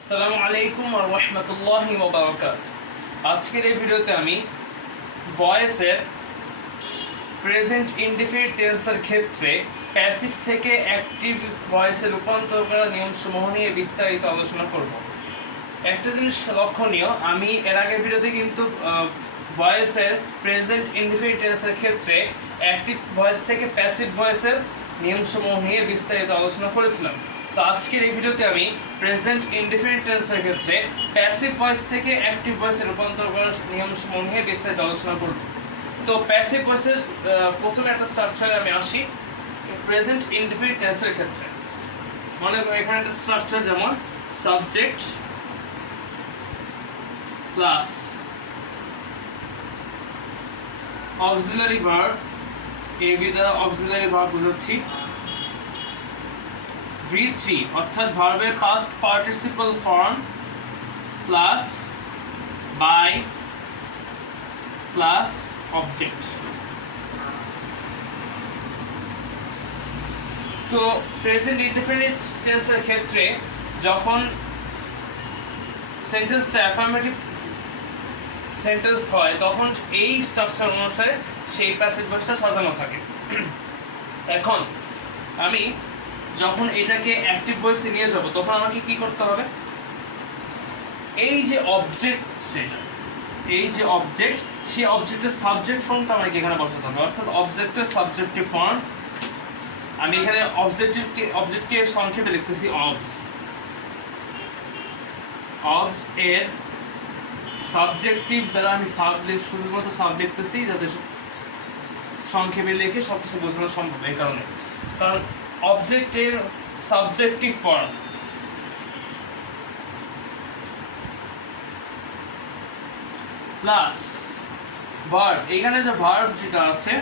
আসসালামু আলাইকুম ওয়া রাহমাতুল্লাহি ওয়া বারাকাতুহু। আজকের এই ভিডিওতে আমি ভয়েসের প্রেজেন্ট ইনডেফিনিট টেন্সের ক্ষেত্রে প্যাসিভ থেকে অ্যাক্টিভ ভয়েসে রূপান্তর করার নিয়মসমূহ নিয়ে বিস্তারিত আলোচনা করব। একটা জিনিস লক্ষণীয়, আমি এর আগের ভিডিওতে কিন্তু ভয়েসের প্রেজেন্ট ইনডেফিনিট টেন্সের ক্ষেত্রে অ্যাক্টিভ ভয়েস থেকে প্যাসিভ ভয়েসের নিয়মসমূহ নিয়ে বিস্তারিত আলোচনা করেছিলাম। তো আজকের এই ভিডিওতে আমি প্রেজেন্ট ইনডেফিনিট টেন্সের ক্ষেত্রে প্যাসিভ ভয়েস থেকে অ্যাক্টিভ ভয়েসে রূপান্তর করার নিয়মসমূহ নিয়ে বিস্তারিত আলোচনা করব। তো প্যাসিভ ভয়েসের প্রথমে একটা স্ট্রাকচারে আমি আসি প্রেজেন্ট ইনডেফিনিট টেন্সের ক্ষেত্রে। মনে করি এখানে একটা স্ট্রাকচার, যেমন subject plus auxiliary verb, AB দ্বারা অক্সিলারি ভার্ব বোঝাচ্ছি, V3 অর্থাৎ ভার্বের past participle form plus by plus object. তো প্রেজেন্ট ইনডেফিনিট টেন্সের ক্ষেত্রে যখন সেন্টেন্সটা অ্যাফার্মেটিভ সেন্টেন্স হয় তখন এই স্ট্রাকচার অনুসারে সেই প্যাসিভ ভয়েসটা সাজানো থাকে। এখন আমি যখন এটাকে অ্যাক্টিভ ভয়েসে নিয়ে যাব তখন আমাকে কি করতে হবে, এই যে অবজেক্ট, সেই অবজেক্টের সাবজেক্ট ফর্মটা আমাকে এখানে বসাতে হবে, অর্থাৎ অবজেক্টের সাবজেক্টিভ ফর্ম। আমি এখানে অবজেক্টকে সংক্ষেপে লিখতেছি অবস এর সাবজেক্টিভ দ্বারা আমি শুধুমাত্র সাব লিখতেছি যাতে সংক্ষেপে লিখে সবকিছু বোঝানো সম্ভব। এই কারণে, কারণ অবজেক্টের সাবজেক্টিভ ফর্ম প্লাস ভার্ব, এখানে যে ভার্ব যেটা আছে,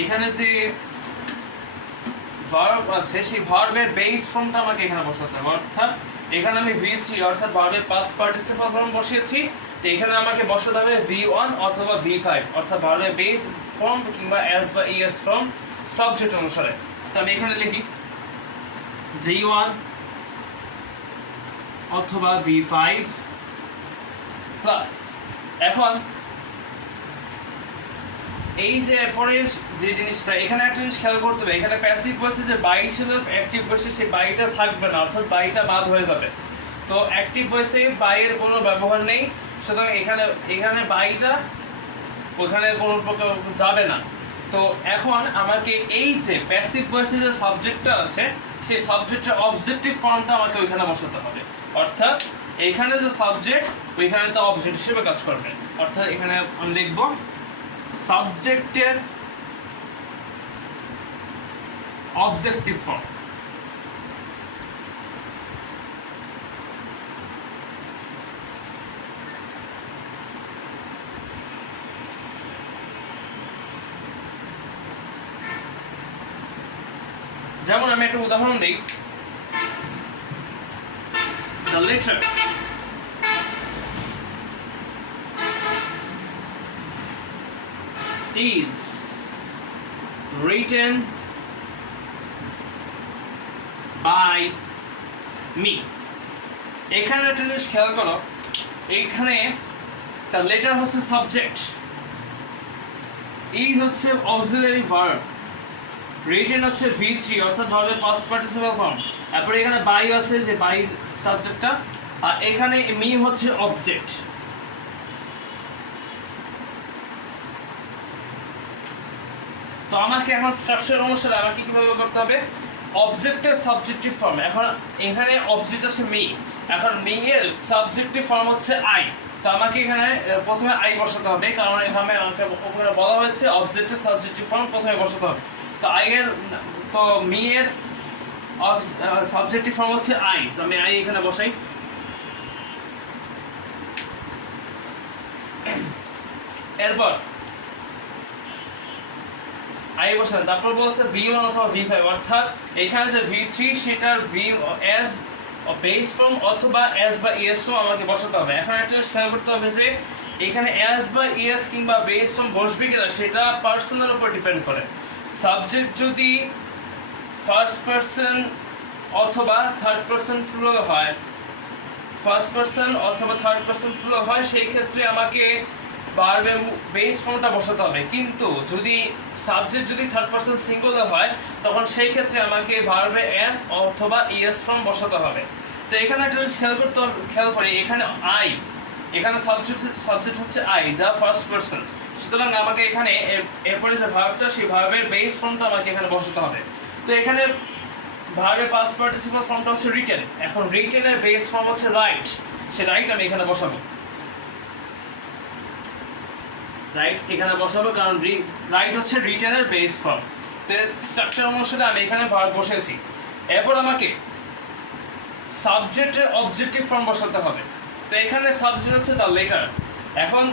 এখানে যে ভার্ব আছে সেই ভার্বের বেস ফর্মটা আমাকে এখানে বসাতে হবে। অর্থাৎ এখানে আমি V3 অর্থাৎ ভার্বের পাস্ট পার্টিসিপল ফর্ম বসিয়েছি, তো এখানে আমাকে বসাতে হবে V1 অথবা V5 অর্থাৎ ভার্বের বেস ফর্ম কিংবা এস বা ইএস ফর্ম সাবজেক্ট অনুসারে। তো আমি এখানে লিখি V1 অথবা V5 প্লাস। এখন এই যে পরে যে জিনিসটা, এখানে একটা জিনিস খেয়াল করতে হবে, এখানে প্যাসিভ ভয়েসে যে বাই ছিল অ্যাক্টিভ ভয়েসে সেই বাইটা থাকবে না, অর্থাৎ বাইটা বাদ হয়ে যাবে। তো অ্যাক্টিভ ভয়েসে বাইয়ের কোনো ব্যবহার নেই, সুতরাং এখানে বাইটা ওখানে কোনো প্রকার যাবে না। তো এখন আমাকে এই যে প্যাসিভ ভয়েসে যে সাবজেক্টটা আছে সেই সাবজেক্টের অবজেক্টিভ ফর্মটা আমাকে ওইখানে বসাতে হবে, অর্থাৎ এইখানে যে সাবজেক্ট ওইখানে তো অবজেক্ট হিসেবে কাজ করবে। অর্থাৎ এখানে আমি লিখব সাবজেক্টের অবজেক্টিভ ফর্ম। যেমন আমি একটা উদাহরণ দিই, the letter is written by me। এখানে একটা জিনিস খেয়াল করো, এইখানে the letter হচ্ছে সাবজেক্ট, is হচ্ছে অক্সিলারি ভার্ব, written হচ্ছে V3 অর্থাৎ ভার্বের পাস্ট পার্টিসিপল ফর্ম, তারপরে এখানে বাই আছে যে বাই সাবজেক্টটা, আর এখানে মি হচ্ছে অবজেক্ট। তো আমাকে এখন স্ট্রাকচার অনুসারে আমাকে কিভাবে করতে হবে, অবজেক্টের সাবজেক্টিভ ফর্ম। এখন এখানে অবজেক্ট আছে মি, এখন মি এর সাবজেক্টিভ ফর্ম হচ্ছে আই। তো আমাকে এখানে প্রথমে আই বসাতে হবে, কারণ এখানে ওখানে বলা হয়েছে অবজেক্টের সাবজেক্টিভ ফর্ম প্রথমে বসাতে হবে। তো মি এর সাবজেক্টিভ ফর্ম হচ্ছে আই, তো আমি আই এখানে বসাই। এরপর আই বসান, তারপর বলছে V1 অথবা V5 অর্থাৎ এখানে যে V3 সেটার এস বেস ফর্ম অথবা এস বা ইএস ফর্ম আমাকে বসাতে হবে। এখন একটা জিনিস খেয়াল করতে হবে যে এখানে এস বা ইএস কিংবা বেস ফর্ম বসবে কিনা সেটা পার্সনের উপর ডিপেন্ড করে। সাবজেক্ট যদি ফার্স্ট পারসন অথবা থার্ড পারসন প্লুরাল হয়, ফার্স্ট পারসন অথবা থার্ড পারসন প্লুরাল হয়, সেই ক্ষেত্রে আমাকে ভার্বের বেস ফর্মটা বসাতে হবে। কিন্তু যদি সাবজেক্ট যদি থার্ড পারসন সিঙ্গুলার হয় তখন সেই ক্ষেত্রে আমাকে ভার্বে এস অথবা ইএস ফর্ম বসাতে হবে। তো এখানে একটা জিনিস খেয়াল করি, এখানে আই, এখানে সাবজেক্ট হচ্ছে আই, যা ফার্স্ট পারসন। সুতরাং আমাকে এখানে এরপরে যে ভার্বটা, সেই ভার্বের বেস ফর্মটা আমাকে এখানে বসাতে হবে। তো এখানে ভার্বের পাস্ট পার্টিসিপল ফর্মটা হচ্ছে রিটেন। এখন রিটেনের বেস ফর্ম হচ্ছে রাইট, সে রাইট আমি এখানে বসাবো, রাইট এখানে বসাবো, কারণ রাইট হচ্ছে রিটেনের বেস ফর্ম। তো স্ট্রাকচার অনুসারে আমি এখানে ভার্ব বসেছি। এরপর আমাকে সাবজেক্টের অবজেক্টিভ ফর্ম বসাতে হবে। তো এখানে সাবজেক্ট হচ্ছে দ্য লেটার। এখন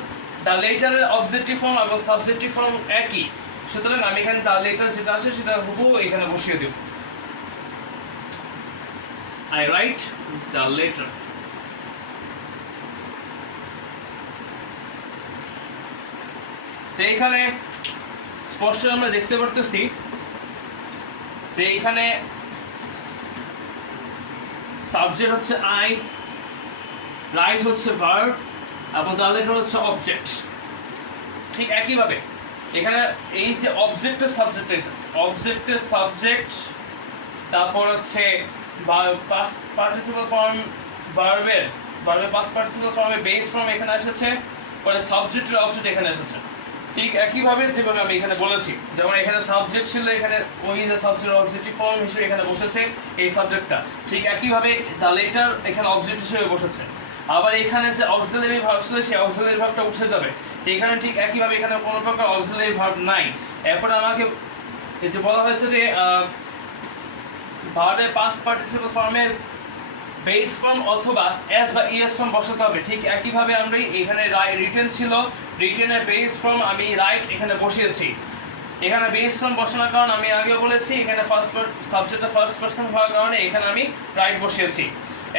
দ্য লেটারের অবজেক্টিভ ফর্ম এবং সাবজেক্টিভ ফর্ম একই, সুতরাং আমি এখানে দ্য লেটার যেটা আছে সেটা হুবহু এখানে বসিয়ে দেব। I write the letter. তো এখানে স্পষ্ট আমরা দেখতে পারতেছি যে এখানে সাবজেক্ট হচ্ছে আই, রাইট হচ্ছে ভার্ব এবং দ্য লেটার হচ্ছে অবজেক্ট। ঠিক একইভাবে এখানে এই যে অবজেক্টের সাবজেক্ট এসেছে, অবজেক্টের সাবজেক্ট, তারপর হচ্ছে পাস্ট পার্টিসিপল ফর্ম ভার্বের পাস্ট পার্টিসিপল ফর্মের বেস ফর্ম এখানে এসেছে, পরে সাবজেক্টের অবজেক্ট এখানে এসেছে। ঠিক একইভাবে যেভাবে আমি এখানে বলেছি, যেমন এখানে সাবজেক্ট ছিল, এখানে ওই যে সাবজেক্টের অবজেক্টিভ ফর্ম হিসেবে এখানে বসেছে এই সাবজেক্টটা। ঠিক একইভাবে দ্য লেটার এখানে অবজেক্ট হিসেবে বসেছে। আবার এখানে যে অক্সিলারি ভার্ব ছিল সেই অক্সিলারি ভার্বটা উঠে যাবে। তো এখানে ঠিক একইভাবে এখানে কোনো প্রকার অক্সিলারি ভার্ব নাই। এরপর আমাকে এই যে বলা হয়েছে যে ভার্বের পাস্ট পার্টিসিপল ফর্মের বেস ফর্ম অথবা এস বা ইএস ফর্ম বসাতে হবে। ঠিক একইভাবে আমরা এখানে রিটেন ছিল, রিটেনের বেস ফর্ম আমি রাইট এখানে বসিয়েছি। এখানে বেস ফর্ম বসানোর কারণ আমি আগেও বলেছি, এখানে সাবজেক্টটা ফার্স্ট পারসন হওয়ার কারণে এখানে আমি রাইট বসিয়েছি।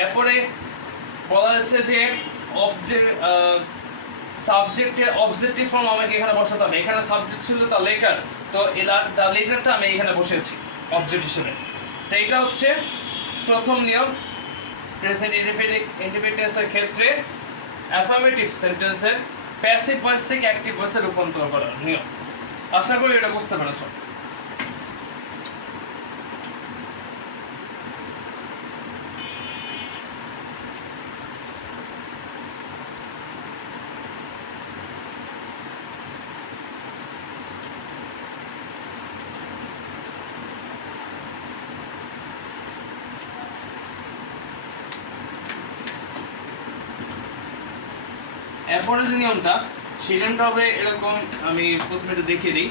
এরপরে বলা যাচ্ছে যে সাবজেক্টের অবজেক্টিভ ফর্ম আমাকে এখানে বসাতে হবে। এখানে সাবজেক্ট ছিল দ্য লেটার, তো দ্য লেটারটা আমি এখানে বসিয়েছি অবজেক্ট হিসেবে। তো এটা হচ্ছে প্রথম নিয়ম প্রেজেন্ট ইনডিফিনিট টেন্সের ক্ষেত্রে অ্যাফার্মেটিভ সেন্টেন্সের প্যাসিভ ভয়েস থেকে অ্যাক্টিভ ভয়েসে রূপান্তর করার নিয়ম। আশা করি এটা বুঝতে পেরেছো। এরপরে যে নিয়মটা, সেই নিয়মটা হবে এরকম, আমি প্রথমে এটা দেখিয়ে দিই।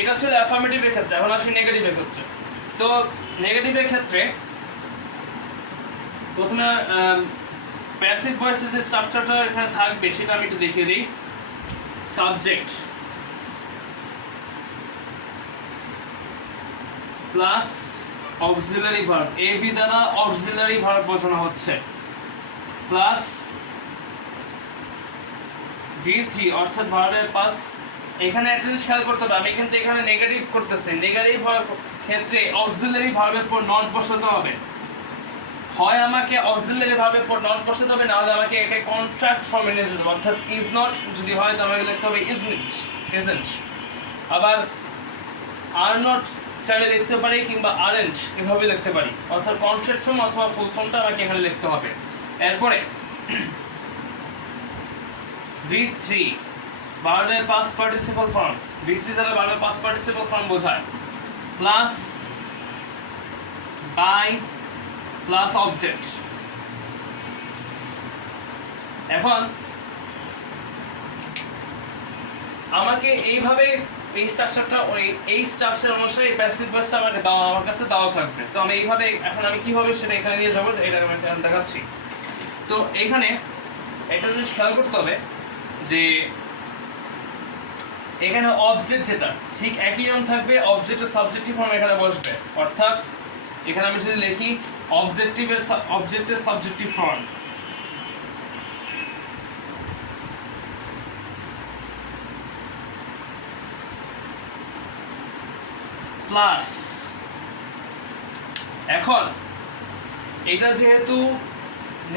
এটা ছিল অ্যাফার্মেটিভের ক্ষেত্রে, এখন আসি নেগেটিভের ক্ষেত্রে। তো নেগেটিভের ক্ষেত্রে প্রথমে প্যাসিভ ভয়েসের যে স্ট্রাকচারটা এখানে থাকবে সেটা আমি একটু দেখিয়ে দিই। Subject plus auxiliary verb, AV দ্বারা অক্সিলারি ভার্ব বোঝানো হচ্ছে, প্লাস V3 অর্থাৎ ভার্বের পাস। এখানে একটা জিনিস খেয়াল করতে হবে, আমি কিন্তু এখানে নেগেটিভ করতেছি। নেগেটিভ হওয়ার ক্ষেত্রে অক্সিলারি ভার্বের পর নট বসাতে হবে। হয় আমাকে অক্সিলারি ভার্বের পর নট বসাতে হবে, না হলে আমাকে একে কন্ট্রাক্ট ফর্মে নিয়ে যেতে হবে। অর্থাৎ ইজ নট যদি হয় তো আমাকে লিখতে হবে ইজন্ট। আবার আর নট চাইলে লিখতে পারি, কিংবা আরেন্ট এভাবে লিখতে পারি। অর্থাৎ কন্ট্রাক্ট ফর্ম অথবা ফুল ফর্মটা আমাকে এখানে লিখতে হবে। এরপরে V3 ভার্বের পাস্ট পার্টিসিপল ফর্ম, V3 দ্বারা ভার্বের পাস্ট পার্টিসিপল ফর্ম বোঝায়, প্লাস বাই প্লাস অবজেক্ট। এখন আমাকে এইভাবে এই স্ট্রাকচারটা, এই স্ট্রাকচার অনুসারে এই প্যাসিভ ভয়েসটা আমাকে আমার কাছে দেওয়া থাকবে। তো আমি এইভাবে, এখন আমি কিভাবে সেটা এখানে নিয়ে যাবো এটা আমি দেখাচ্ছি। তো এখানে একটা জিনিস খেয়াল করতে হবে যে এখানে অবজেক্ট যেটা ঠিক একই রকম থাকবে, অবজেক্টের সাবজেক্টিভ ফর্ম এখানে বসবে। অর্থাৎ এখানে আমি যদি লিখি অবজেক্টের সাবজেক্টিভ ফর্ম প্লাস এখন এটা যেহেতু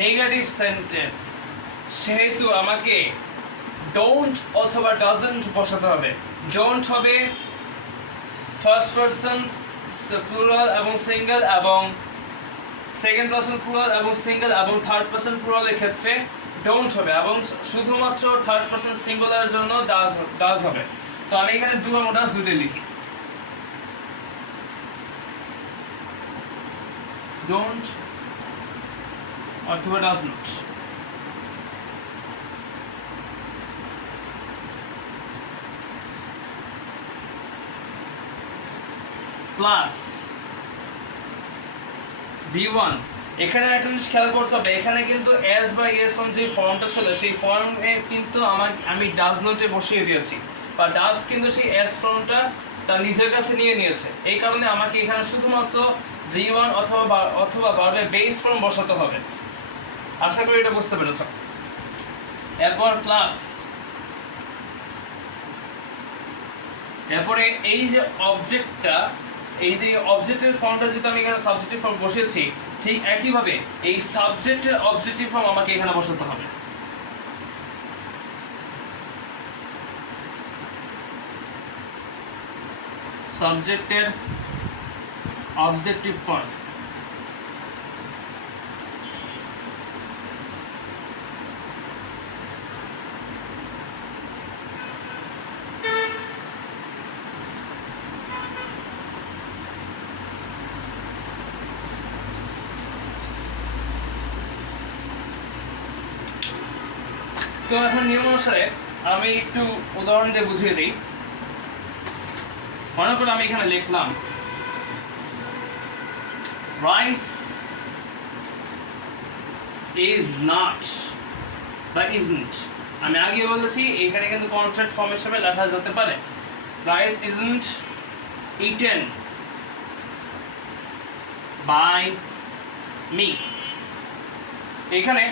নেগেটিভ সেন্টেন্স, সেহেতু আমাকে ডোন্ট অথবা ডাজন্ট বসাতে হবে। ডোন্ট হবে ফার্স্ট পারসন প্লুরাল এবং সিঙ্গেল, এবং সেকেন্ড পারসন প্লুরাল এবং সিঙ্গেল, এবং থার্ড পারসন প্লুরালের ক্ষেত্রে ডোন্ট হবে, এবং শুধুমাত্র থার্ড পারসন সিঙ্গুলারের জন্য ডাজ হবে। তো আমি এখানে ডু এবং ডাজ দুটোই লিখি। ডোন্ট অথবা ডাজ নট। Plus V1। এখানে একটা জিনিস খেয়াল করতে হবে, এখানে কিন্তু এস বা এর ফর্ম যে ফর্মটা ছিল সেই ফর্মে কিন্তু আমি ডাজ নটে বসিয়ে দিয়েছি, বা ডাজ কিন্তু সেই এস ফর্মটা তার নিজের কাছে নিয়ে নিয়েছে। এই কারণে আমাকে এখানে শুধুমাত্র V1 অথবা ভার্বের বেস ফর্ম বসাতে হবে। আশা করি এটা বুঝতে পেরেছ। এরপর প্লাস, এরপরে এই যে অবজেক্টটা, এই যে অবজেক্টের ফর্মটা যেটা আমি এখানে সাবজেক্টিভ ফর্ম বসিয়েছি, ঠিক একইভাবে এই সাবজেক্টের অবজেক্টিভ ফর্ম আমাকে এখানে বসাতে হবে। সাবজেক্টের অবজেক্টিভ ফর্ম। তো এখন নিয়ম অনুসারে আমি একটু উদাহরণ দিয়ে বুঝিয়ে দিই। মনে করো আমি এখানে লিখলাম রাইস ইজ নট বা ইজন্ট। আমি আগে বলেছি এখানে কিন্তু কন্ট্রাক্ট ফর্ম হিসেবে লেখা যেতে পারে rice isn't eaten by me. এখানে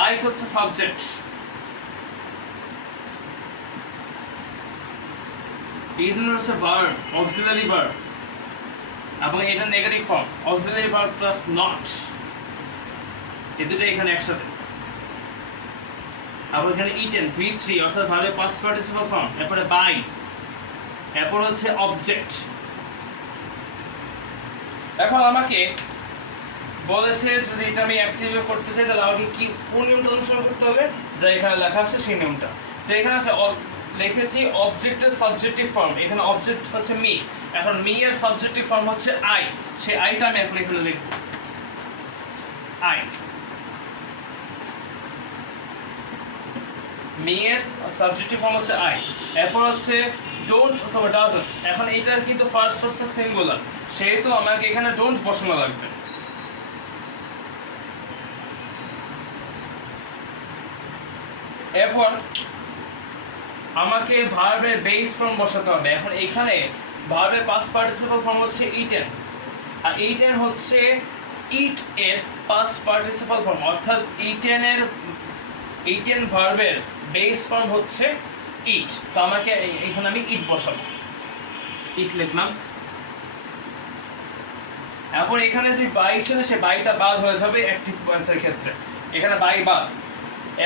রাইস হচ্ছে সাবজেক্ট, ইজন্ট হচ্ছে ভার্ব, অক্সিলারি ভার্ব, এবং এটা negative form auxiliary verb plus not, এই দুটো এখানে একসাথে। আবার এখানে ইটেন V3 অর্থাৎ ভার্বের পাস্ট পার্টিসিপল ফর্ম, এরপরে বাই, এরপর হচ্ছে অবজেক্ট। এখন আমাকে বলেছে যদি এটা আমি অ্যাক্টিভ করতে চাই তাহলে আমাকে কি কোন নিয়মটা অনুসরণ করতে হবে, যা এখানে লেখা আছে সেই নিয়মটা। তো এখানে আছে লিখেছি অবজেক্টের সাবজেক্টিভ ফর্ম, এখানে অবজেক্ট হচ্ছে মি, এখন মি এর সাবজেক্টিভ ফর্ম হচ্ছে আই, সেই আইটা আমি এখন এখানে লিখব আই। মি এর সাবজেক্টিভ ফর্ম হচ্ছে আই, এরপর হচ্ছে ডোন্ট অথবা ডাজন্ট। এখন এটা কিন্তু ফার্স্ট পারসন সিঙ্গুলার, সেহেতু আমাকে এখানে ডোন্ট বসানো লাগবে। এরপর আমাকে ভার্বের বেস ফর্ম বসাতে হবে। এখন এখানে ভার্বের পাস্ট পার্টিসিপল ফর্ম হচ্ছে ইটেন, আর ইটেন হচ্ছে ইট এর পাস্ট পার্টিসিপল ফর্ম, অর্থাৎ ইটেন ভার্বের বেস ফর্ম হচ্ছে ইট। তো আমাকে এখানে আমি ইট বসাবো, ইট লিখলাম। এরপর এখানে যে বাই ছিল সে বাইটা বাদ হয়ে যাবে অ্যাক্টিভ ভয়েসের ক্ষেত্রে, এখানে বাই বাদ।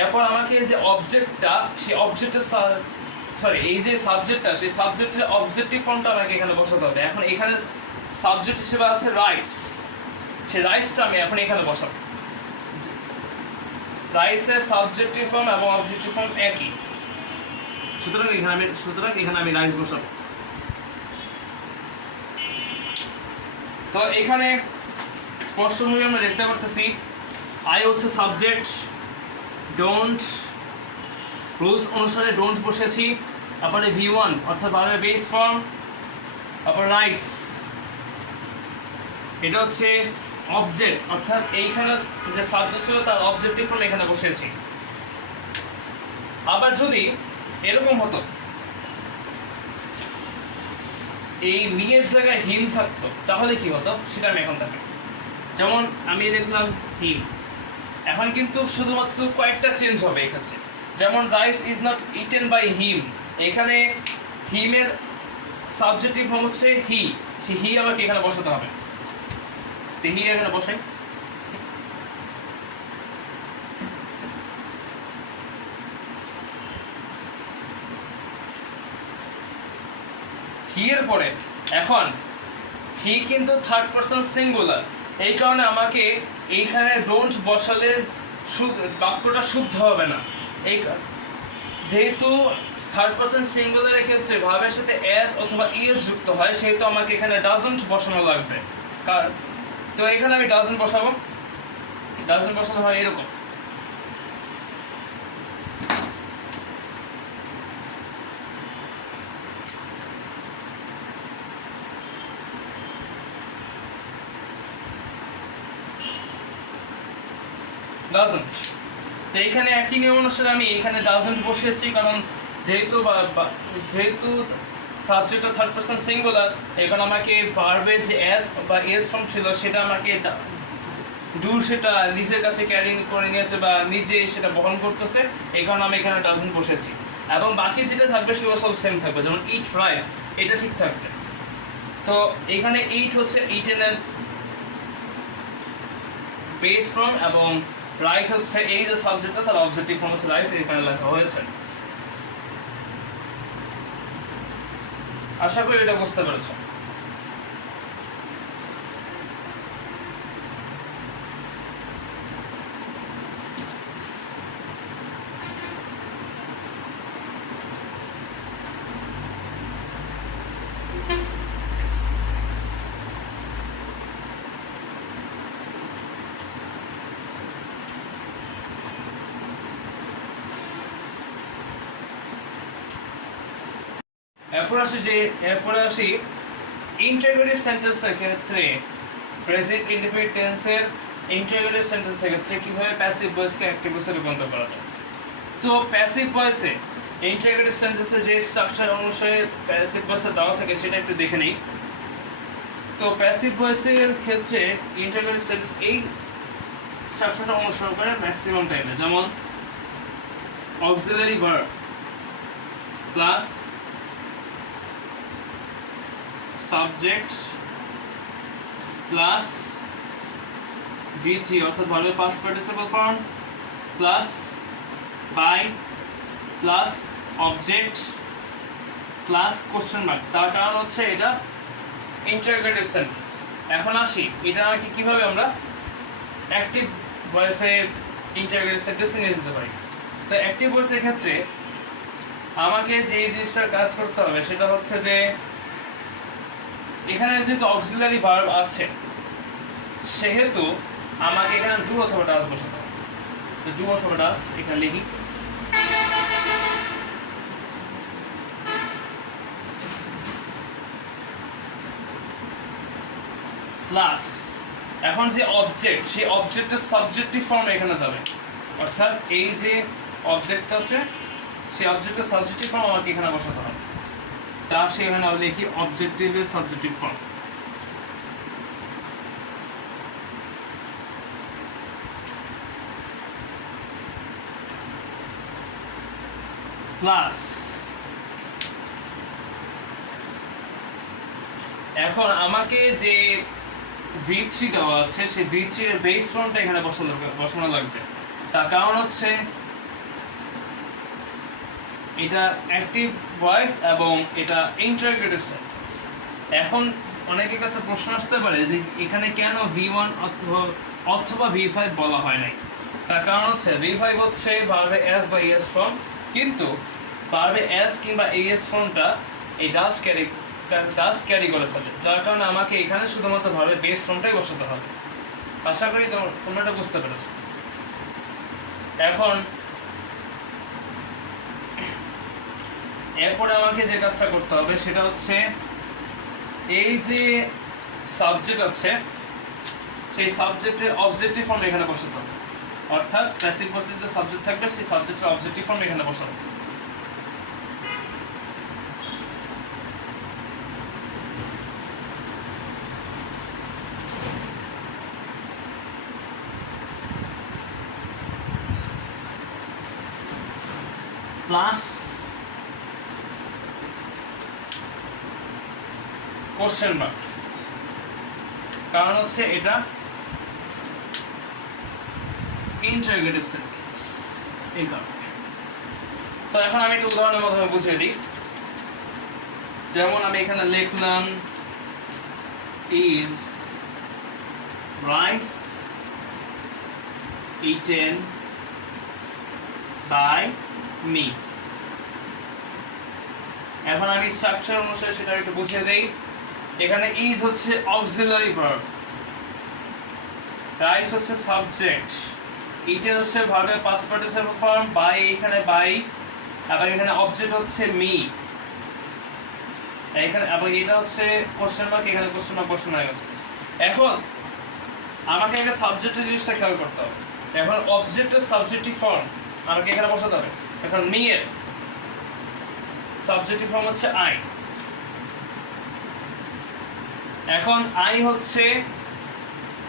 এরপর আমাকে এই যে অবজেক্টটা, সেই অবজেক্টের এই যে সাবজেক্টটা, সেই সাবজেক্টের অবজেক্টিভ ফর্মটা আমাকে এখানে বসাতে হবে। এখন এখানে সাবজেক্ট হিসেবে আছে রাইস, সেই রাইসটা আমি এখন এখানে বসাবো। রাইসের সাবজেক্টিভ ফর্ম এবং অবজেক্টিভ ফর্ম একই, সুতরাং এখানে আমি রাইস বসাবো। তো এখানে স্পষ্টভাবে আমরা দেখতে পারতেছি আই হচ্ছে সাবজেক্ট, ডোন্ট রুলস অনুসারে ডোন্ট বসেছি, তারপরে V1 অর্থাৎ ভার্বের বেস ফর্ম, তারপর রাইস এটা হচ্ছে অবজেক্ট, অর্থাৎ এইখানে যে সাবজেক্ট ছিল তার অবজেক্টিভ ফর্ম এখানে বসেছি। আবার যদি এরকম হতো এই মিয়ের জায়গায় হিম থাকতো তাহলে কি হতো সেটা আমি এখন দেখি। যেমন আমি দেখলাম হিম, এখন কিন্তু শুধুমাত্র কয়েকটা চেঞ্জ হবে এক্ষেত্রে। যেমন rice is not eaten by him, এখানে হিমের সাবজেক্টিভ ফর্ম হচ্ছে হি, সেই হি আমাকে এখানে বসাতে হবে। তো হি এখানে বসাই। হি এর পরে এখন হি কিন্তু থার্ড পারসন সিঙ্গুলার, এই কারণে আমাকে এইখানে ডোন্ট বসালে বাক্যটা শুদ্ধ হবে না। এই যেহেতু থার্ড পারসন সিঙ্গুলারের ক্ষেত্রে ভার্বের সাথে এস অথবা ইএস যুক্ত হয়, সেহেতু আমাকে এখানে ডাজন্ট বসানো লাগবে। কারণ তো এখানে আমি ডাজন্ট বসাবো। ডাজন্ট বসানো হয় এরকম, ডাজন্ট। তো এখানে একই নিয়ম অনুসারে আমি এখানে ডাজন্ট বসিয়েছি, কারণ যেহেতু সাবজেক্টটা থার্ড পারসন সিঙ্গুলার, এখন আমাকে ভার্বের যে এস বা এস ফর্ম ছিল সেটা আমাকে ডু সেটা নিজের কাছে ক্যারি করে নিয়েছে বা নিজে সেটা বহন করতেছে, এই কারণে আমি এখানে ডাজন্ট বসেছি। এবং বাকি যেটা থাকবে সেগুলো সব সেম থাকবে, যেমন ইট রাইস এটা ঠিক থাকবে। তো এখানে ইট হচ্ছে ইটেনের বেস ফর্ম এবং রাইস হচ্ছে এই যে সাবজেক্টটা তার অবজেক্টিভ ফর্ম হচ্ছে রাইস, এখানে লেখা হয়েছে। আশা করি এটা বুঝতে পেরেছো। এরপরে আসি ইন্টারোগেটিভ সেন্টেন্সের ক্ষেত্রে, প্রেজেন্ট ইনডেফিনিট টেন্সের ইন্টারোগেটিভ সেন্টেন্সের ক্ষেত্রে কিভাবে প্যাসিভ ভয়েসকে অ্যাক্টিভ ভয়েসে রূপান্তর করা যায়। তো প্যাসিভ ভয়েসে ইন্টারোগেটিভ সেন্টেন্সে যে স্ট্রাকচার অনুসারে প্যাসিভ ভয়েসে দেওয়া থাকে সেটা একটু দেখে নেই। তো প্যাসিভ ভয়েসের ক্ষেত্রে ইন্টারোগেটিভ সেন্টেন্স এই স্ট্রাকচারটা অনুসরণ করে ম্যাক্সিমাম টাইমে, যেমন auxiliary verb plus subject plus V3 অর্থাৎ ভার্বের past participle form plus by plus object plus question mark. তার কারণ হচ্ছে এটা ইন্টারোগেটিভ সেন্টেন্স। এখন আসি এটা আমাকে কিভাবে আমরা অ্যাক্টিভ ভয়েসে ইন্টারোগেটিভ সেন্টেন্সে নিয়ে যেতে পারি। তো অ্যাক্টিভ ভয়েসের ক্ষেত্রে আমাকে যে জিনিসটা কাজ করতে হবে সেটা হচ্ছে যে এখানে যেহেতু অক্সিলারি ভার্ব আছে সেহেতু আমাকে এখানে ডু অথবা ডাজ বসাতে হবে। তো ডু অথবা ডাজ এখানে লিখি, প্লাস এখন যে অবজেক্ট সেই অবজেক্টের সাবজেক্টিভ ফর্ম এখানে যাবে, অর্থাৎ এই যে অবজেক্ট আছে সেই অবজেক্টের সাবজেক্টিভ ফর্ম আমাকে এখানে বসাতে হবে। তা সেখানে আমি লিখি অবজেক্টিভের সাবজেক্টিভ ফর্ম প্লাস এখন আমাকে যে V3 দেওয়া আছে সেই V3 এর বেস ফর্মটা এখানে বসানো লাগবে। তার কারণ হচ্ছে এটা অ্যাক্টিভ ভয়েস এবং এটা ইন্টারোগেটিভ সেন্টেন্স। এখন অনেকের কাছে প্রশ্ন আসতে পারে যে এখানে কেন V1 অথবা V5 বলা হয় নাই। তার কারণ হচ্ছে V5 হচ্ছে ভার্বে এস বা এস ফর্ম, কিন্তু ভার্বে এস কিংবা এস ফর্মটা এই ডাজ ক্যারি করে ফেলে, যার কারণে আমাকে এখানে শুধুমাত্র ভার্বে বেস ফর্মটাই বসাতে হবে। আশা করি তোমরা এটা বুঝতে পেরেছো। এখন এরপরে আমাকে যে কাজটা করতে হবে সেটা হচ্ছে এই যে সাবজেক্ট আছে সেই সাবজেক্টের অবজেক্টিভ ফর্ম এখানে বসাতে হবে, অর্থাৎ প্যাসিভ ভয়েসে যে সাবজেক্ট থাকবে সেই সাবজেক্টের অবজেক্টিভ ফর্ম এখানে বসাতে হবে। Plus question mark. কারণ হচ্ছে এটা ইন্টারোগেটিভ সেন্টেন্স, এই কারণে। তো এখন আমি একটা উদাহরণের মাধ্যমে বুঝিয়ে দিই। যেমন আমি এখানে লিখলাম is rice eaten by me। এখন আমি স্ট্রাকচার অনুসারে সেটা একটু বুঝিয়ে দেই। এখানে is হচ্ছে অক্সিলারি ভার্ব, rice হচ্ছে সাবজেক্ট, eaten হচ্ছে ভার্বের পাস্ট পার্টিসিপল ফর্ম, by এখানে by, আবার এখানে অবজেক্ট হচ্ছে me, এখানে আবার এটা হচ্ছে কোশ্চেন মার্ক, এখানে কোশ্চেন মার্ক বসানো হয়ে গেছে। এখন আমাকে একটা সাবজেক্টের জিনিসটা খেয়াল করতে হবে। এখন অবজেক্টের সাবজেক্টিভ ফর্ম আমাকে এখানে বসাতে হবে। এখন মি এর সাবজেক্টিভ ফর্ম হচ্ছে আই। এখন আই হচ্ছে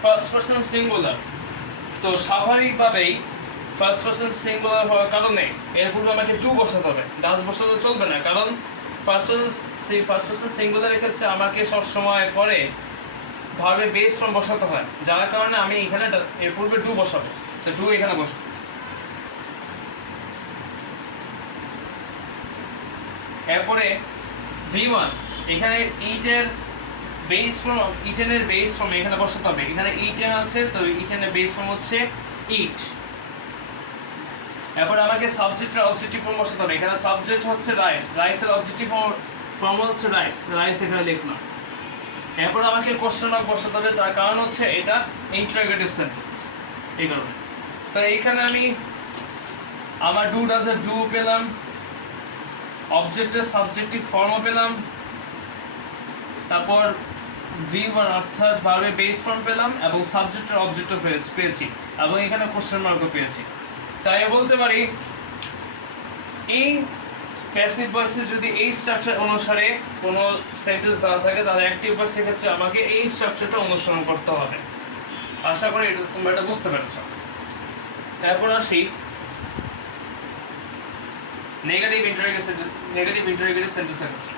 ফার্স্ট পারসন সিঙ্গুলার, তো স্বাভাবিকভাবেই ফার্স্ট পারসন সিঙ্গুলার হওয়ার কারণে এর পূর্বে আমাকে টু বসাতে হবে, ডাজ বসাতে চলবে না, কারণ ফার্স্ট পারসন সিঙ্গুলারের ক্ষেত্রে আমাকে সব সময় পরে ভার্বে বেস ফর্ম বসাতে হয়, যার কারণে আমি এখানে এর পূর্বে ডু বসাবো, তো ডু এখানে বসবো। এরপরে V1 এখানে ইটের বেস ফর্ম, ইটেনের বেস ফর্ম এখানে বসাতে হবে। এখানে ইটেন আছে, তো ইটেনের বেস ফর্ম হচ্ছে ইট। এরপর আমাকে সাবজেক্টের অবজেক্টিভ ফর্ম বসাতে হবে। এখানে সাবজেক্ট হচ্ছে রাইস, রাইসের অবজেক্টিভ ফর্ম হচ্ছে রাইস, রাইস এখানে লিখলাম। এরপর আমাকে কোশ্চেন মার্ক বসাতে হবে, তার কারণ হচ্ছে এটা ইন্টারোগেটিভ সেন্টেন্স, এই কারণে। তো এইখানে আমি আমার ডু ডাজের ডু পেলাম, অবজেক্টের সাবজেক্টিভ ফর্মও পেলাম, তারপর V1 অর্থাৎ ভার্বের বেস ফর্ম পেলাম, এবং সাবজেক্টের অবজেক্টও পেয়েছি, এবং এখানে কোশ্চেন মার্কও পেয়েছি। তাই বলতে পারি এই প্যাসিভ ভয়েসে যদি এই স্ট্রাকচার অনুসারে কোনো সেন্টেন্স দেওয়া থাকে, তাহলে অ্যাক্টিভ ভয়েসের ক্ষেত্রে আমাকে এই স্ট্রাকচারটা অনুসরণ করতে হবে। আশা করি তোমরা এটা বুঝতে পেরেছো। তারপর আসি নেগেটিভ ইন্টারোগেটিভ সেন্টেন্সের ক্ষেত্রে।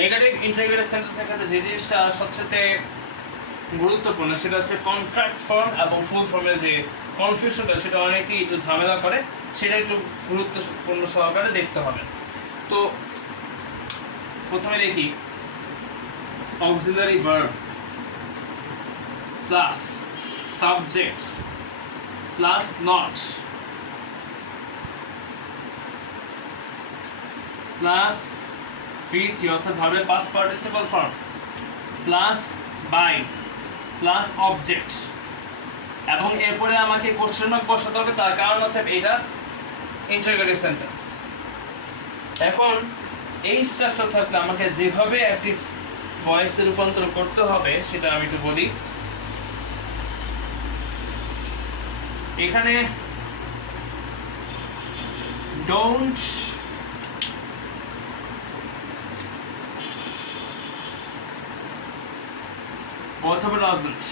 নেগেটিভ ইন্টারোগেটিভ সেন্টেন্সের ক্ষেত্রে যে জিনিসটা সবচেয়ে গুরুত্বপূর্ণ সেটা হচ্ছে কন্ট্রাক্ট ফর্ম এবং ফুল ফর্মের যে কনফিউশনটা, সেটা অনেকেই একটু ঝামেলা করে, সেটা একটু গুরুত্বপূর্ণ সহকারে দেখতে হবে। তো প্রথমে দেখি auxiliary verb plus subject plus not plus V3 অর্থাৎ ভার্বের past participle form plus by plus object, এবং এরপরে আমাকে কোশ্চেন মার্ক বসাতে হবে, তার কারণ আছে এটা ইন্টারোগেটিভ সেন্টেন্স। এখন এই স্ট্রাকচার থাকলে আমাকে যেভাবে অ্যাক্টিভ ভয়েসে রূপান্তর করতে হবে সেটা আমি একটু বলি। এখানে ডোন্ট অথবা doesn't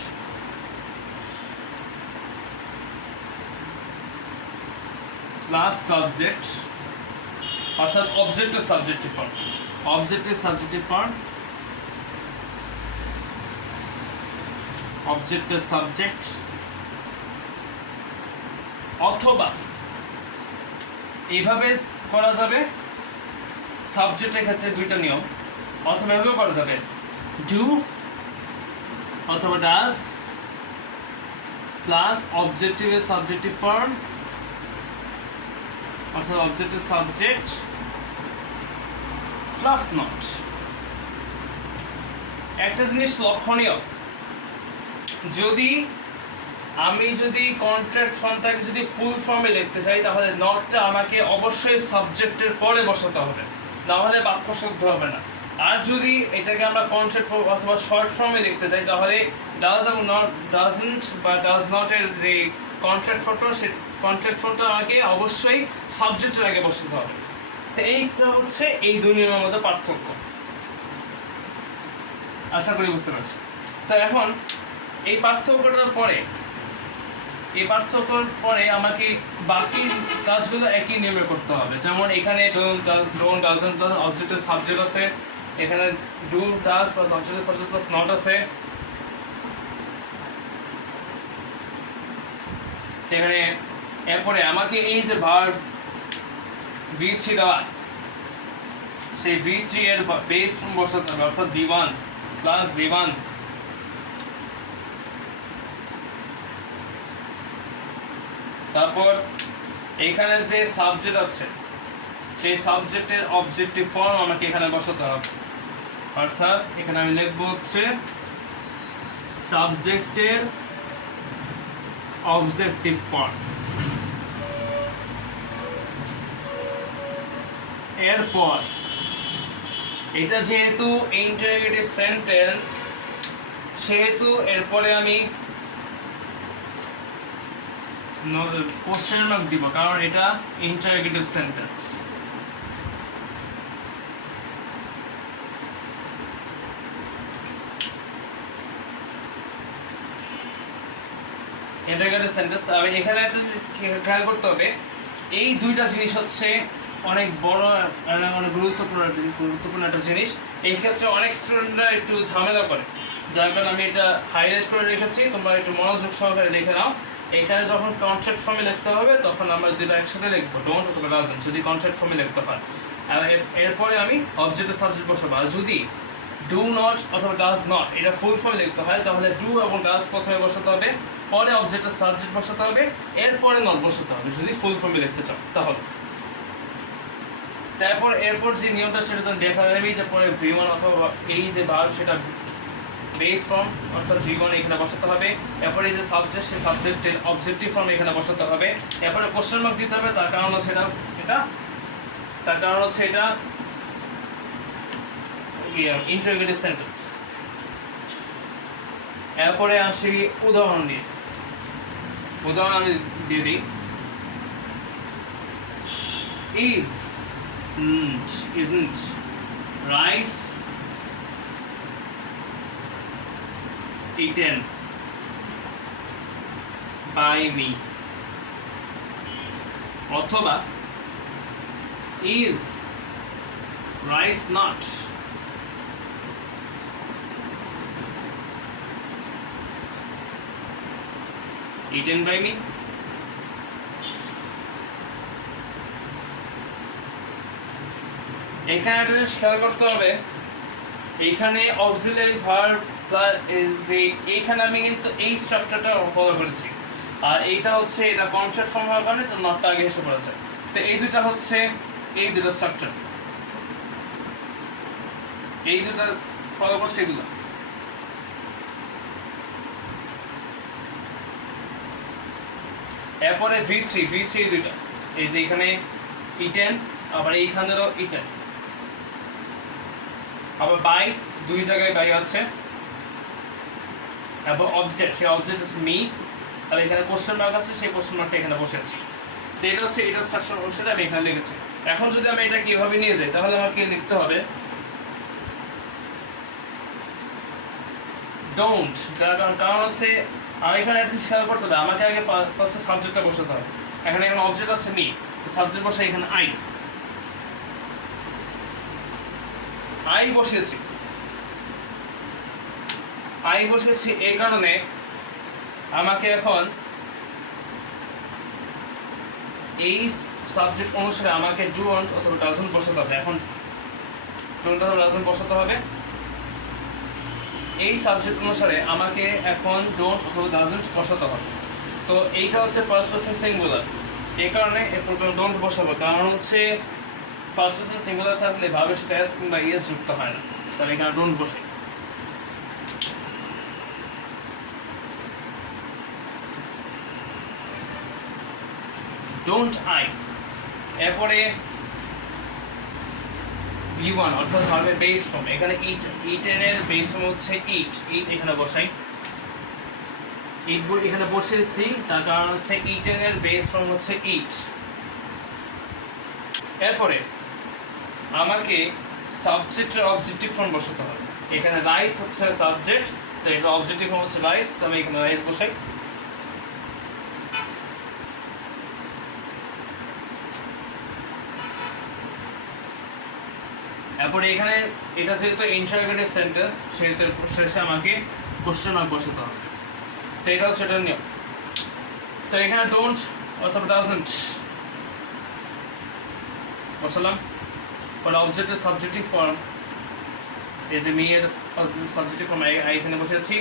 প্লাস সাবজেক্ট অর্থাৎ অবজেক্টের সাবজেক্টিভ ফর্ম, অবজেক্টের সাবজেক্টিভ ফর্ম, অবজেক্টের সাবজেক্ট, অথবা এইভাবে করা যাবে। সাবজেক্টের ক্ষেত্রে দুইটা নিয়ম, অথবা এভাবেও করা যাবে, ডু অথবা ডাজ প্লাস অবজেক্টিভের সাবজেক্টিভ ফর্ম অর্থাৎ অবজেক্টের সাবজেক্ট প্লাস নট। একটা জিনিস লক্ষণীয়, আমি যদি কন্ট্রাক্ট ফর্মটাকে যদি ফুল ফর্মে লিখতে চাই, তাহলে নটটা আমাকে অবশ্যই সাবজেক্টের পরে বসাতে হবে, না হলে বাক্য শুদ্ধ হবে না। আর যদি এটাকে আমরা কন্ট্রাক্ট ফর্ম অথবা শর্ট ফর্মে লিখতে চাই, তাহলে ডাজ এবং নট, ডাজন্ট বা ডাজ নটের যে কন্ট্রাক্ট ফর্মটা আমাকে অবশ্যই সাবজেক্টের আগে বসাতে হবে। তো এইটা হচ্ছে এই দুই নিয়মের মধ্যে পার্থক্য। আশা করি বুঝতে পারছি। তো এখন এই পার্থক্যটার পরে আমাকে বাকি কাজগুলো একই নিয়মে করতে হবে। যেমন এখানে ডোন্ট ডাজন্ট প্লাস অবজেক্টের সাবজেক্ট আছে, এখানে ডু ডাজ প্লাস অবজেক্টের সাবজেক্ট প্লাস নট আছে, এখানে এরপরে আমাকে এই যে ভার্ব V3 দেওয়া, সেই V3 এর বেস ফর্ম বসাতে হবে, অর্থাৎ V1 প্লাস V1। তারপর এখানে যে সাবজেক্ট আছে সেই সাবজেক্টের অবজেক্টিভ ফর্ম আমাকে এখানে বসাতে হবে, অর্থাৎ এখানে আমি লিখবো হচ্ছে সাবজেক্টের অবজেক্টিভ ফর্ম। এরপর এটা যেহেতু ইন্টারোগেটিভ সেন্টেন্স সেহেতু এরপরে আমি কোশ্চেন মার্ক দিব, কারণ এটা ইন্টারোগেটিভ সেন্টেন্স। ইন্টারোগেটিভ সেন্টেন্স এখানে একটা খেয়াল করতে হবে, এই দুইটা জিনিস হচ্ছে অনেক বড় অনেক গুরুত্বপূর্ণ একটা জিনিস। এই ক্ষেত্রে অনেক স্টুডেন্টরা একটু ঝামেলা করে, যার কারণে আমি এটা হাইলাইট করে রেখেছি, তোমরা একটু মনোযোগ সহকারে দেখে নাও। এখানে যখন কন্ট্রাক্ট ফর্মে লিখতে হবে তখন আমরা দুটো একসাথে লিখবো, ডোন্ট অথবা ডাজন্ট, যদি কন্ট্রাক্ট ফর্মে লিখতে হয়। এরপরে আমি অবজেক্টের সাবজেক্ট বসাবো। আর যদি ডু নট অথবা ডাজ নট এটা ফুল ফর্মে লিখতে হয় তাহলে ডু এবং ডাজ প্রথমে বসাতে হবে, পরে অবজেক্টের সাবজেক্ট বসাতে হবে, এরপরে নট বসাতে হবে যদি ফুল ফর্মে লিখতে চাও তাহলে। তারপর এরপর যে নিয়মটা সেটা তো দেখা যাবে যে পরে V1 অথবা এই যে ভার্ব সেটা বেস ফর্ম অর্থাৎ V1 এখানে বসাতে হবে, এরপরে এই যে সাবজেক্ট সেই সাবজেক্টের অবজেক্টিভ ফর্ম এখানে বসাতে হবে, এরপরে কোশ্চেন মার্ক দিতে হবে, তার কারণ হচ্ছে এটা ইন্টারোগেটিভ সেন্টেন্স। এরপরে আসি উদাহরণ আমি দিয়ে দিই। Isn't rice eaten by me? অথবা is rice not eaten by me? এখানে একটা জিনিস খেয়াল করতে হবে, এইখানে অক্সিলারি ভার্ব প্লাস যে এইখানে আমি কিন্তু এই স্ট্রাকচারটা ফলো করেছি, আর এইটা হচ্ছে এটা কন্ট্রাক্ট ফর্ম হওয়ার কারণে তো নটটা আগে এসে পড়েছে। তো এই দুটো হচ্ছে এই দুটো স্ট্রাকচার, এই দুটো ফলো করছে এগুলো। এরপরে V3 দুইটা, এই যে এখানে ইটেন আবার এইখানেরও ইটেন, আবার বাই দুই জায়গায় বাই আছে, এবং অবজেক্ট সেই অবজেক্ট হচ্ছে মি, আর এখানে কোশ্চেন মার্ক আছে সেই কোশ্চেন মার্কটা এখানে বসেছি। তো এটা হচ্ছে এটা স্ট্রাকচার অনুসারে আমি এখানে লিখেছি। এখন যদি আমি এটা কিভাবে নিয়ে যাই তাহলে আমাকে লিখতে হবে ডোন্ট, যার কারণ হচ্ছে আমি এখানে একটা খেয়াল করতে হবে, আমাকে আগে ফার্স্টে সাবজেক্টটা বসাতে হবে। এখানে অবজেক্ট আছে মি, তো সাবজেক্ট বসে এখানে আই বসিয়েছি এই কারণে আমাকে এখন এই সাবজেক্ট অনুসারে আমাকে ডোন্ট অথবা ডাজন্ট বসাতে হবে। এখন ডোন্ট অথবা ডাজন্ট বসাতে হবে, এই সাবজেক্ট অনুসারে আমাকে এখন ডোন্ট অথবা ডাজন্ট বসাতে হবে। তো এইটা হচ্ছে ফার্স্ট পারসন সিঙ্গুলার, এই কারণে এরপর ডোন্ট বসাবো, কারণ হচ্ছে ফার্স্ট পারসন সিঙ্গুলার থাকলে ভাবের সাথে এস কিংবা ইএস যুক্ত হয় না, তাহলে এখানে ডোন্ট বসে। ডোন্ট আই, এরপরে V1 অর্থাৎ ভার্বের বেস ফর্ম, এখানে ইটেন এর বেস ফর্ম হচ্ছে ইট এখানে বসাই, এখানে বসেছি, তার কারণ হচ্ছে ইটেন এর বেস ফর্ম হচ্ছে ইট। এরপরে আমাকে সাবজেক্টের অবজেক্টিভ ফর্ম বসাতে হবে, এখানে রাইস হচ্ছে সাবজেক্ট তো এটা অবজেক্টিভ ফর্ম হচ্ছে রাইস, তো আমি এখানে রাইস বসাই। এরপরে এখানে এটা যেহেতু ইন্টারোগেটিভ সেন্টেন্স, সেহেতু শেষে আমাকে কোশ্চেন মার্ক বসাতে হবে। তো এটা হচ্ছে এটার নিয়ম। তো এখানে ডোন্ট অথবা ডাজন্ট বসালাম। পরে অবজেক্টের সাবজেক্টিভ ফর্ম, এই যে মি এর সাবজেক্টিভ ফর্ম এখানে বসেছি।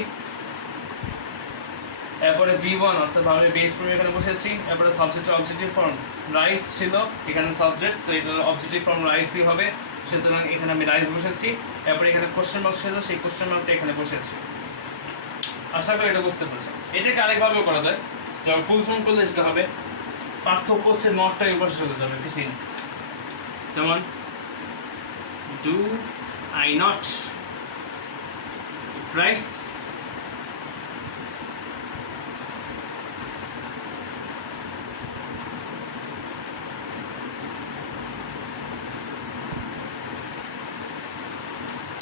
এরপরে V1 অর্থাৎ ভাবে বেস ফর্ম এখানে বসেছি। এরপরে সাবজেক্টের অবজেক্টিভ ফর্ম রাইস ছিল, এখানে সাবজেক্ট, তো এটা অবজেক্টিভ ফর্ম রাইসই হবে, সুতরাং এখানে আমি রাইস বসেছি। এরপরে এখানে কোশ্চেন মার্ক ছিল, সেই কোশ্চেন মার্কটা এখানে বসেছি। আশা করি এটা বুঝতে পেরেছেন। এটাকে আরেকভাবেও করা যায়, যেমন ফুল ফর্ম করলে যেটা হবে, পার্থক্য হচ্ছে নটটাই উপরে চলে যাবে, কিছুই না। যেমন ডু আই নট রাইস,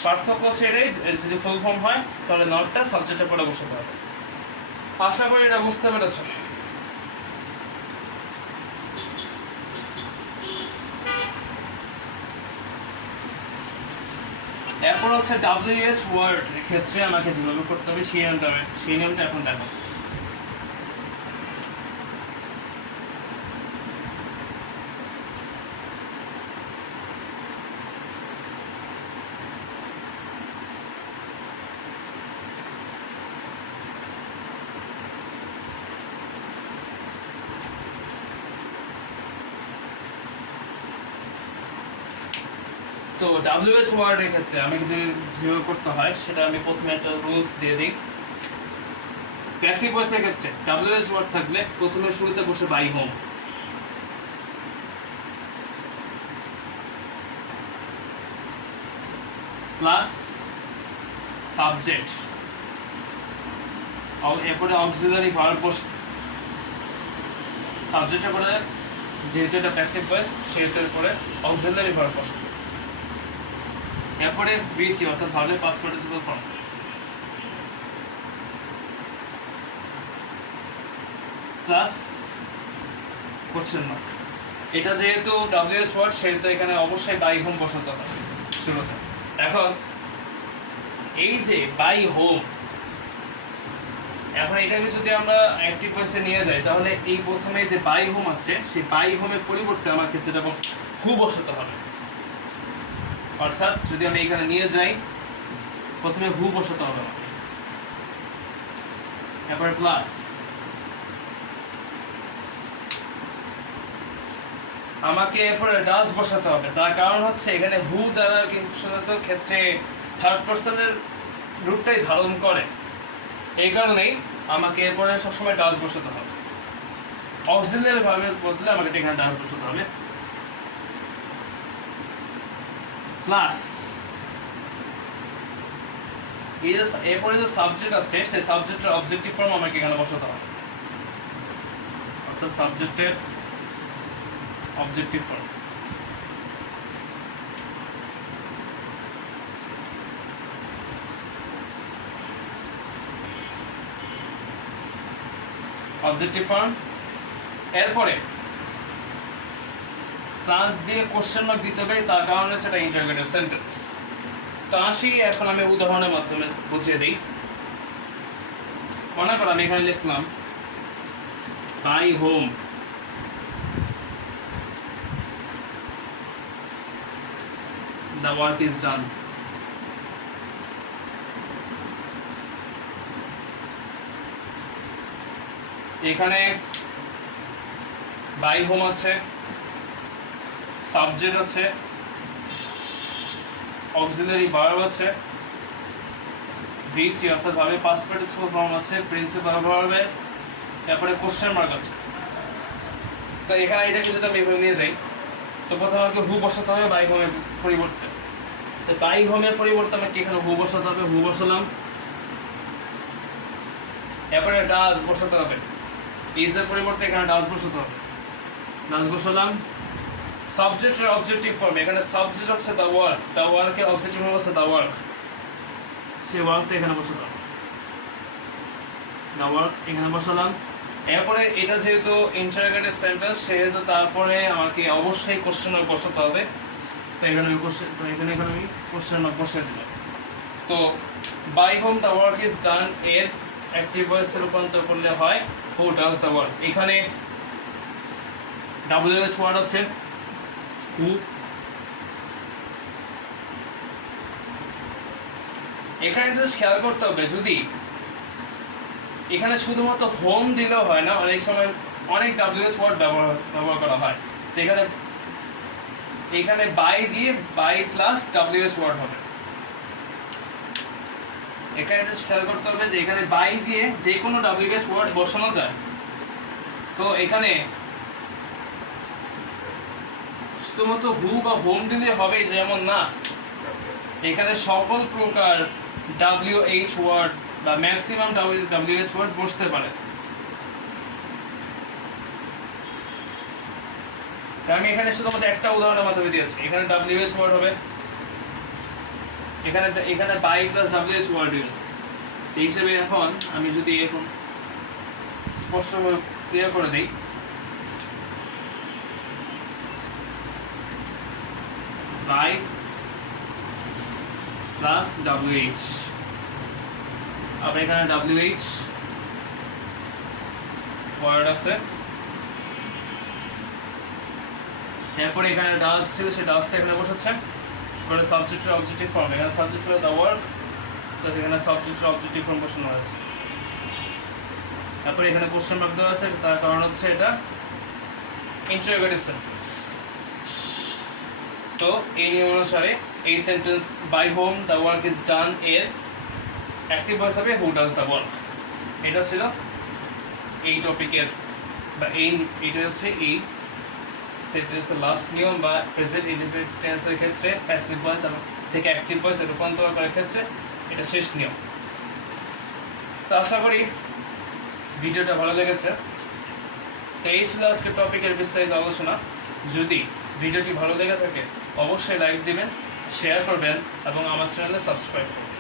পার্থক্য সেটাই। যদি ফুল ফর্ম হয় তাহলে নটটা সাবজেক্টের পরে বসাতে হবে। আশা করি এটা বুঝতে পেরেছ। এরপর হচ্ছে WH ওয়ার্ড ক্ষেত্রে আমাকে যেভাবে করতে হবে সেই নিয়মটা এখন দেখো। তো WH ওয়ার্ডের ক্ষেত্রে আমি যেভাবে করতে হয় সেটা আমি প্রথমে একটা রুলস দিয়ে দিই। প্যাসিভ ভয়েসের ক্ষেত্রে WH ওয়ার্ড থাকলে প্রথমে শুরুতে বসে বাই হোম, প্লাস সাবজেক্ট, এরপরে অক্সিলারি ভার্ব বসে, সাবজেক্টের পরে যেহেতু এটা প্যাসিভ ভয়েস সেহেতু পরে অক্সিলারি ভার্ব বসে। এরপরে বিচি অর্থাৎ ভার্বের past participle form, plus question mark. এটা যেহেতু WH ওয়ার্ড সেহেতু এখানে অবশ্যই বাই হোম বসাতে হবে শুরুতে। এখন এই যে বাই হোম, এখন এটাকে যদি আমরা অ্যাক্টিভ ভয়েসে নিয়ে যাই তাহলে এই প্রথমে যে বাই হোম আছে সেই বাই হোমের পরিবর্তে আমাকে যেটা হু বসাতে হবে। অর্থাৎ যদি আমি এখানে নিয়ে যাই প্রথমে হু বসাতে হবে আমাকে, এরপরে প্লাস আমাকে এরপরে ডাজ বসাতে হবে। তার কারণ হচ্ছে এখানে হু দ্বারা কিন্তু সাধারণত ক্ষেত্রে থার্ড পার্সনের রূপটাই ধারণ করে, এই কারণেই আমাকে এরপরে সবসময় ডাজ বসাতে হবে। অক্সিলারি ভাবে বলতে আমাকে এখানে ডাজ বসাতে হবে, প্লাস এই যে এরপরে যে সাবজেক্ট আছে সেই সাবজেক্টের অবজেক্টিভ ফর্ম আমাকে এখানে বসাতে হবে, অর্থাৎ সাবজেক্টের অবজেক্টিভ ফর্ম। অবজেক্টিভ ফর্ম, এরপরে প্লাস দিয়ে কোশ্চেন মার্ক দিতে হবে, তার কারণে সেটা ইন্টারোগেটিভ সেন্টেন্স। তো আসি এখন আমি উদাহরণের মাধ্যমে বুঝিয়ে দিই। মনে করো আমি এখানে লিখলাম by whom, the work is done। এখানে বাই হোম আছে, সাবজেক্ট আছে, অক্সিলারি ভার্ব আছে, ভিচি অর্থাৎ ভাবে পাস্ট পার্টিসিপল ফর্ম আছে, প্রিন্সিপাল ভার্বে, তারপরে কোশ্চেন মার্ক আছে। তো এখানে এটাকে যদি আমি এভাবে নিয়ে যাই তো প্রথমে আমাকে হু বসাতে হবে বাই হোমের পরিবর্তে। তো বাই হোমের পরিবর্তে আমাকে এখানে হু বসাতে হবে, হু বসালাম। এরপরে ডাজ বসাতে হবে, ইজের পরিবর্তে এখানে ডাজ বসাতে হবে, ডাজ বসালাম। সাবজেক্টের অবজেক্টিভ ফর্ম, এখানে সাবজেক্ট হচ্ছে দ্য ওয়ার্ক, দ্য ওয়ার্কের অবজেক্টিভ ফর্ম হচ্ছে দ্য ওয়ার্ক, সেই ওয়ার্কটা এখানে বসাতে হবে। ওয়ার্ক এখানে বসালাম। এরপরে এটা যেহেতু ইন্টারোগেটিভ সেন্টেন্স সেহেতু তারপরে আমাকে অবশ্যই কোশ্চেন মার্ক বসাতে হবে। তো এখানে আমি কোশ্চেন মার্ক বসিয়ে দিলাম। তো by whom the work is done এর অ্যাক্টিভ ভয়েসে রূপান্তর করলে হয় হু ডাজ দ্য ওয়ার্ক। এখানে WH ওয়ার্ড আছে হু, এখানে একটু খেয়াল করতে হবে, যদি এখানে শুধুমাত্র হোম দিলেও হয় না, অনেক সময় অনেক WH ওয়ার্ড ব্যবহার করা হয়। তো এখানে বাই দিয়ে বাই প্লাস WH ওয়ার্ড হবে। এখানে একটু খেয়াল করতে হবে যে এখানে বাই দিয়ে যে কোনো WH ওয়ার্ড বসানো যায়। তো এখানে শুধুমাত্র হু বা হোম দিলে হবে যেমন না, এখানে সকল প্রকার WH ওয়ার্ড বা ম্যাক্সিমাম WH ওয়ার্ড বসতে পারে। আমি এখানে শুধুমাত্র একটা উদাহরণের মাধ্যমে দিয়েছি। এখানে WH ওয়ার্ড হবে, এখানে বাই প্লাস WH ওয়ার্ড দিয়েছে। এই হিসেবে এখন আমি যদি এখন স্পষ্টভাবে ক্লিয়ার করে দিই, বাই প্লাস WH, আবার এখানে WH ওয়ার্ড আছে। এরপরে এখানে ডাজ ছিল, সেই ডাজটা এখানে বসেছে। এবারে সাবজেক্টের অবজেক্টিভ ফর্ম, এখানে সাবজেক্ট ছিল দ্য ওয়ার্ক, তো এখানে সাবজেক্টের অবজেক্টিভ ফর্ম বসানো হয়েছে। তারপরে এখানে কোশ্চেন মার্ক দেওয়া আছে, তার কারণ হচ্ছে এটা ইন্টারোগেটিভ সেন্টেন্স। তো এই নিয়ম অনুসারে এই sentence by whom the work is done এর অ্যাক্টিভ ভয়েস হবে হু ডাজ দ্য ওয়ার্ক। এটা ছিল এই টপিকের বা এইটা হচ্ছে এই সেন্টেন্সের লাস্ট নিয়ম, বা প্রেজেন্ট ইনডিফিনিট টেন্সের ক্ষেত্রে প্যাসিভ ভয়েস থেকে অ্যাক্টিভ ভয়েসে রূপান্তর করার ক্ষেত্রে এটা শেষ নিয়ম। তো আশা করি ভিডিওটা ভালো লেগেছে। তো এই ছিল আজকে টপিকের বিস্তারিত আলোচনা। যদি ভিডিওটি ভালো লেগে থাকে অবশ্যই লাইক দিবেন, শেয়ার করবেন এবং আমার চ্যানেলে সাবস্ক্রাইব করবেন।